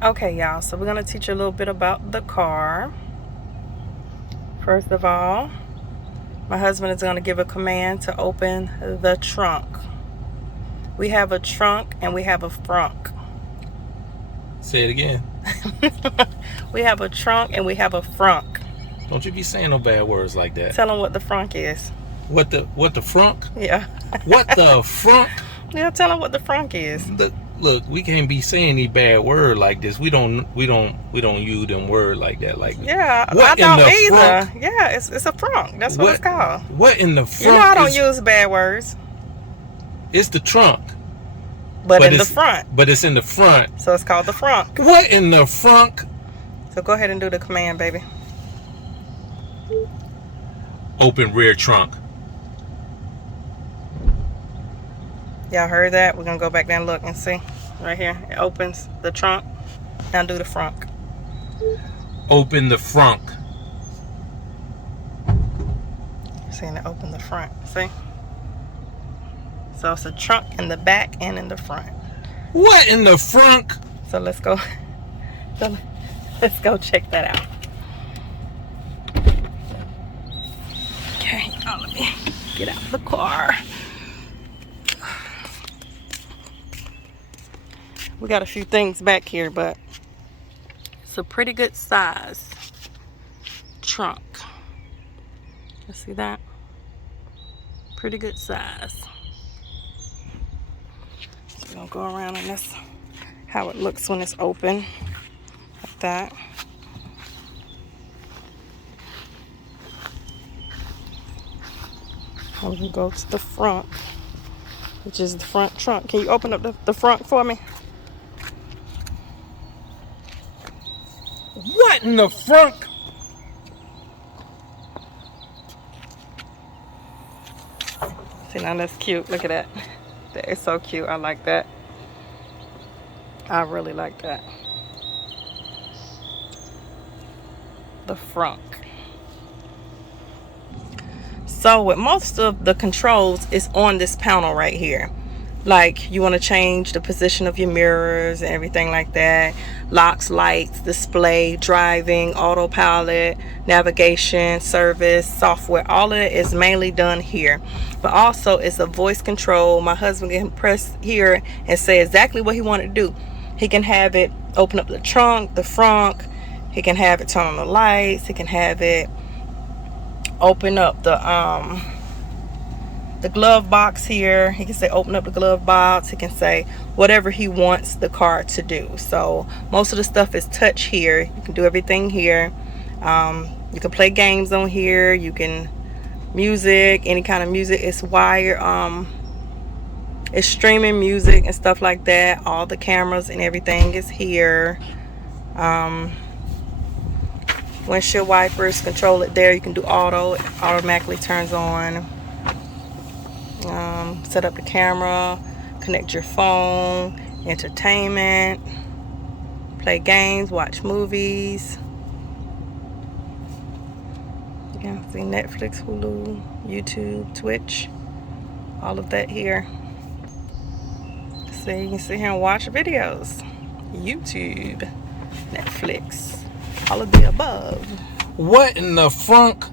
Okay, y'all, so we're going to teach you a little bit about the car. First of all, my husband is going to give a command to open the trunk. We have a trunk and we have a frunk. Say it again. We have a trunk and we have a frunk. Don't you be saying no bad words like that. Tell them what the frunk is. What the frunk? Yeah. What the frunk? Yeah, tell them what the frunk is. Look, we can't be saying any bad word like this. We don't use them word like that. Like, yeah, what I don't either. Frunk? Yeah, it's a frunk. That's what it's called. What in the frunk? You know I don't use bad words. It's the trunk. But in the front. But it's in the front. So it's called the frunk. What in the frunk? So go ahead and do the command, baby. Open rear trunk. Y'all heard that? We're going to go back there and look and see. Right here. It opens the trunk. Now do the frunk. Open the frunk. Saying to open the front. See? So it's a trunk in the back and in the front. What in the frunk? So let's go. Let's go check that out. Okay. Oh, let me get out of the car. We got a few things back here, but it's a pretty good size trunk. You see that? Pretty good size. So we're gonna go around and this how it looks when it's open. Like that. I'm gonna go to the front, which is the front trunk. Can you open up the front for me? What in the frunk? See, now that's cute. Look at that. That is so cute. I like that. I really like that. The frunk. So with most of the controls, it's on this panel right here. Like you want to change the position of your mirrors and everything like that. Locks, lights, display, driving, autopilot, navigation, service, software. All of it is mainly done here. But also it's a voice control. My husband can press here and say exactly what he wanted to do. He can have it open up the trunk, the frunk. He can have it turn on the lights. He can have it open up the glove box here. He can say open up the glove box. He can say whatever he wants the car to do. So most of the stuff is touch here. You can do everything here. You can play games on here. You can music, any kind of music. It's wired. It's streaming music and stuff like that. All the cameras and everything is here. Windshield wipers, control it there. You can do auto. It automatically turns on. Set up the camera, connect your phone, entertainment, play games, watch movies. You can see Netflix, Hulu, YouTube, Twitch, all of that here. So you can sit here and watch videos. YouTube, Netflix, all of the above. What in the frunk?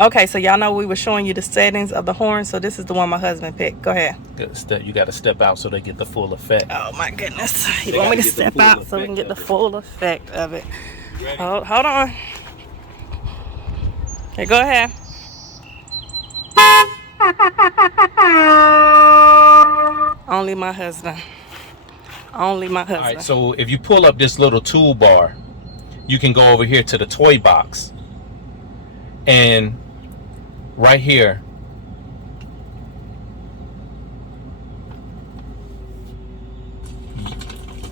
Okay, so y'all know we were showing you the settings of the horn, so this is the one my husband picked. Go ahead. You got to step out so they get the full effect. Oh my goodness. You want me to step out so we can get the full effect of it. Hold on. Okay, go ahead. Only my husband. Only my husband. All right, so if you pull up this little toolbar, you can go over here to the toy box. And right here,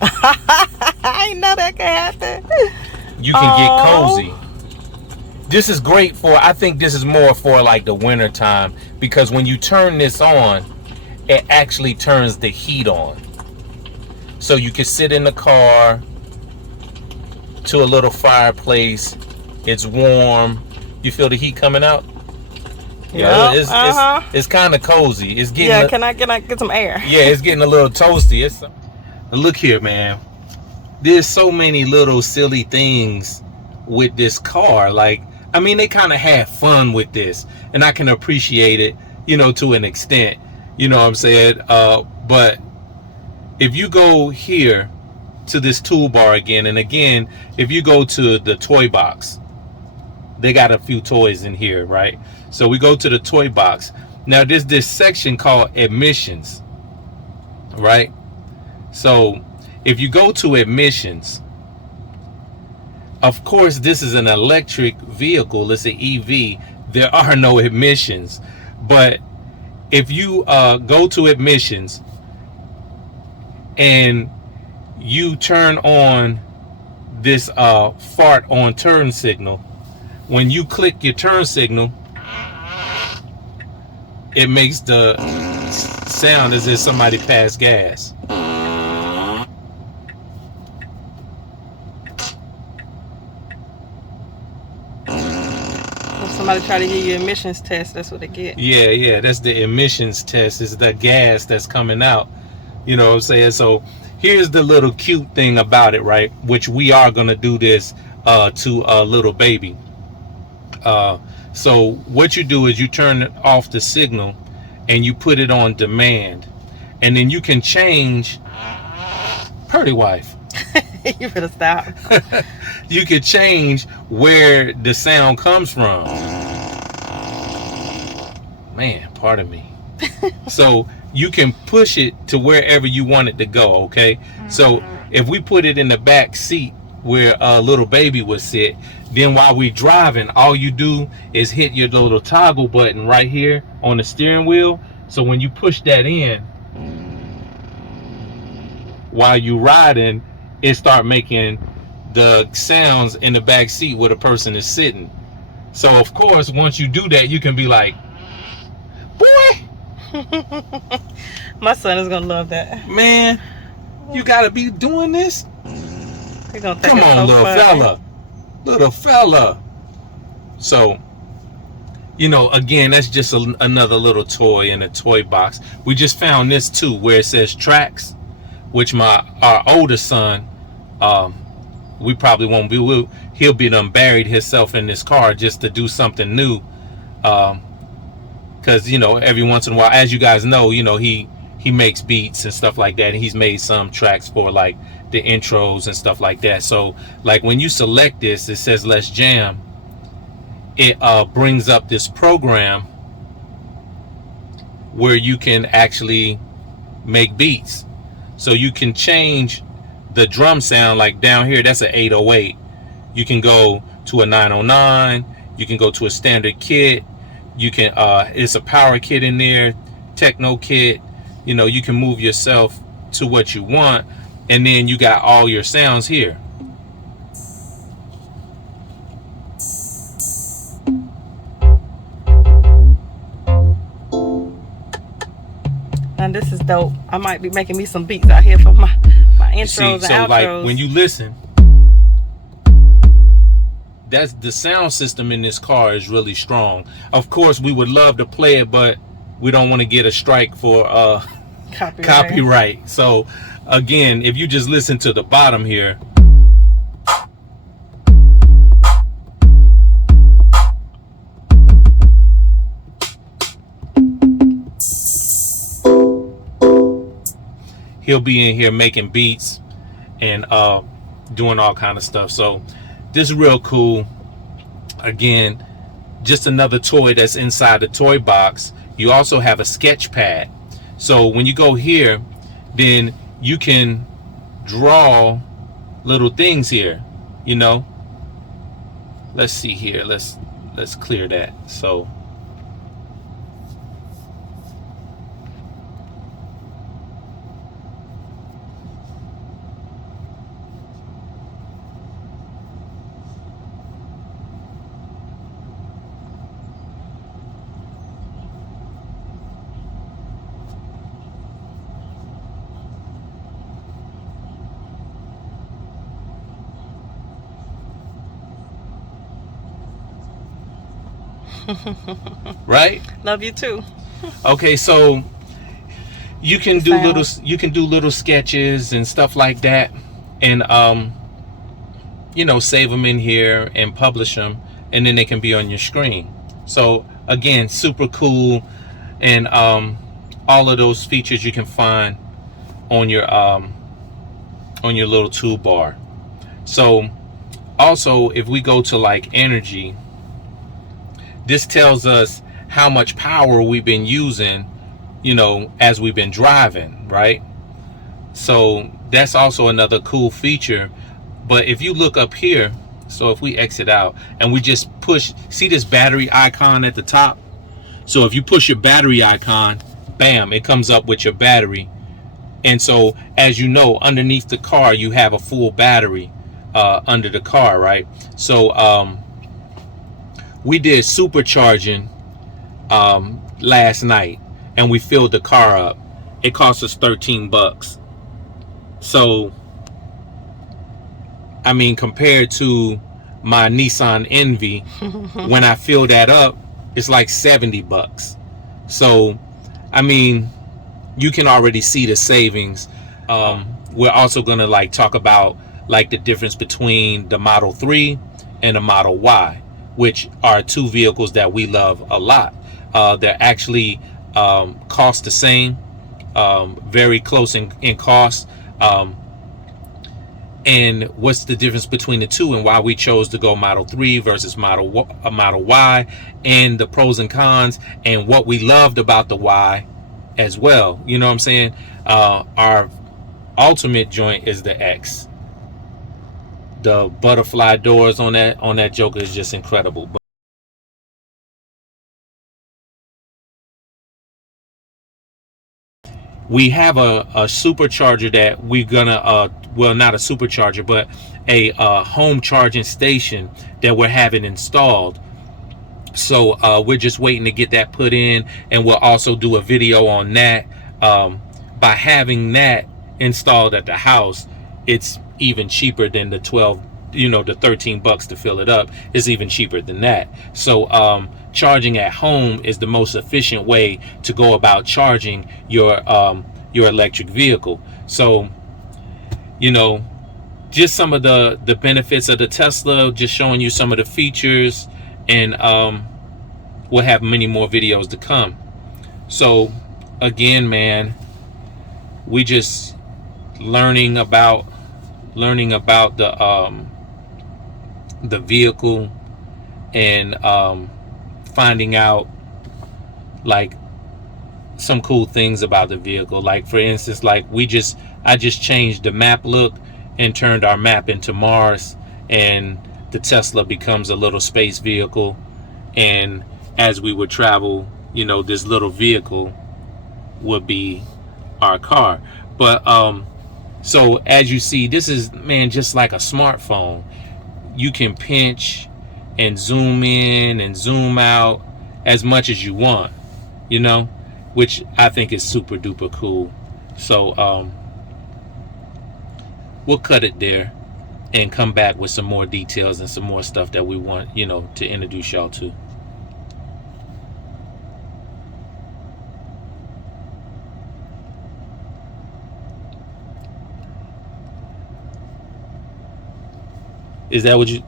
I didn't know that could happen. you can get cozy. This is great for, I think this is more for like the winter time, because when you turn this on, it actually turns the heat on. So you can sit in the car to a little fireplace. It's warm. You feel the heat coming out? Yeah, Yep. it's kind of cozy. It's getting Yeah, can I get some air? yeah, it's getting a little toasty. Look here, man. There's so many little silly things with this car. Like, I mean, they kind of had fun with this, and I can appreciate it, to an extent. You know what I'm saying? But if you go here to this toolbar again, and again, if you go to the toy box, they got a few toys in here, right? So we go to the toy box. Now there's this section called admissions, right? So if you go to admissions, of course this is an electric vehicle, it's an EV, there are no admissions. But if you go to admissions and you turn on this fart on turn signal, when you click your turn signal, it makes the sound as if somebody passed gas. If somebody try to give you emissions test, that's what they get. Yeah, that's the emissions test. It's the gas that's coming out. You know what I'm saying? So here's the little cute thing about it, right? Which we are gonna do this to a little baby. So what you do is you turn off the signal and you put it on demand, and then you can change. Purdy wife. You better stop. You can change where the sound comes from. Man, pardon me. So you can push it to wherever you want it to go, okay? So if we put it in the back seat where a little baby would sit, then while we're driving, all you do is hit your little toggle button right here on the steering wheel. So when you push that in, while you riding, it start making the sounds in the back seat where the person is sitting. So of course, once you do that, you can be like, boy, My son is gonna love that. man, you gotta be doing this. He gonna think Come it's on, so little funny. little fella. So, again, that's just another little toy in a toy box. We just found this too, where it says tracks, which our oldest son, we probably won't be. He'll be done buried himself in this car just to do something new, because every once in a while, as you guys know, he makes beats and stuff like that, and he's made some tracks for like the intros and stuff like that. So like when you select this, it says let's jam. It brings up this program where you can actually make beats. So you can change the drum sound, like down here, that's an 808. You can go to a 909. You can go to a standard kit. You can, it's a power kit in there, techno kit. You can move yourself to what you want. And then you got all your sounds here. And this is dope. I might be making me some beats out here for my intros and outros. Like when you listen, that's the sound system in this car is really strong. Of course, we would love to play it, but we don't want to get a strike for copyright. So again, if you just listen to the bottom here, he'll be in here making beats and doing all kind of stuff. So this is real cool. Again, just another toy that's inside the toy box. You also have a sketch pad. So when you go here, then you can draw little things here. Let's see here. Let's clear that. So Right? Love you too. Okay, so you can do little sketches and stuff like that, and you know, save them in here and publish them, and then they can be on your screen. So again, super cool, and all of those features you can find on your little toolbar. So also, if we go to like energy, this tells us how much power we've been using, you know, as we've been driving, right? So that's also another cool feature. But if you look up here, so if we exit out and we just push, see this battery icon at the top? So if you push your battery icon, bam, it comes up with your battery. And so, as you know, underneath the car, you have a full battery under the car, right? So we did supercharging last night, and we filled the car up. It cost us $13. So I mean, compared to my Nissan Envy, when I fill that up, it's like $70. So I mean, you can already see the savings. We're also gonna like talk about like the difference between the Model 3 and the Model Y, which are two vehicles that we love a lot. They're actually cost the same, very close in cost. And what's the difference between the two, and why we chose to go Model 3 versus Model Y, and the pros and cons, and what we loved about the Y as well. You know what I'm saying? Our ultimate joint is the X. The butterfly doors on that Joker is just incredible. But we have a supercharger that we're gonna well, not a supercharger, but a home charging station that we're having installed. So we're just waiting to get that put in, and we'll also do a video on that. By having that installed at the house, it's even cheaper than the the $13 to fill it up is even cheaper than that. So charging at home is the most efficient way to go about charging your electric vehicle. So, you know, just some of the benefits of the Tesla, just showing you some of the features, and we'll have many more videos to come. So again, man, we just learning about the vehicle, and finding out like some cool things about the vehicle. Like for instance, like I just changed the map look and turned our map into Mars, and the Tesla becomes a little space vehicle. And as we would travel, you know, this little vehicle would be our car. But so as you see, this is, man, just like a smartphone. You can pinch and zoom in and zoom out as much as you want, you know, which I think is super duper cool. So we'll cut it there and come back with some more details and some more stuff that we want, you know, to introduce y'all to. Is that what you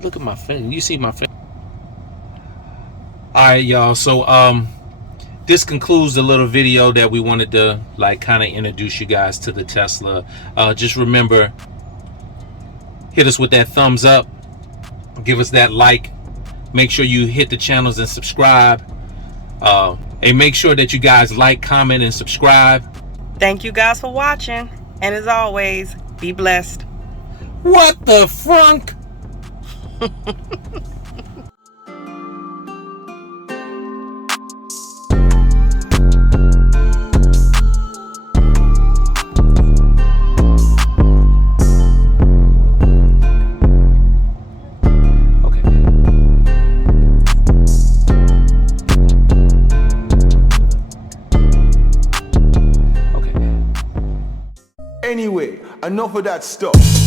look at my finger? You see my finger? All right, y'all. So this concludes the little video that we wanted to like kind of introduce you guys to the Tesla. Just remember, hit us with that thumbs up, give us that like, make sure you hit the channels and subscribe, and make sure that you guys like, comment, and subscribe. Thank you guys for watching, and as always, be blessed. What the frunk? Anyway, enough of that stuff.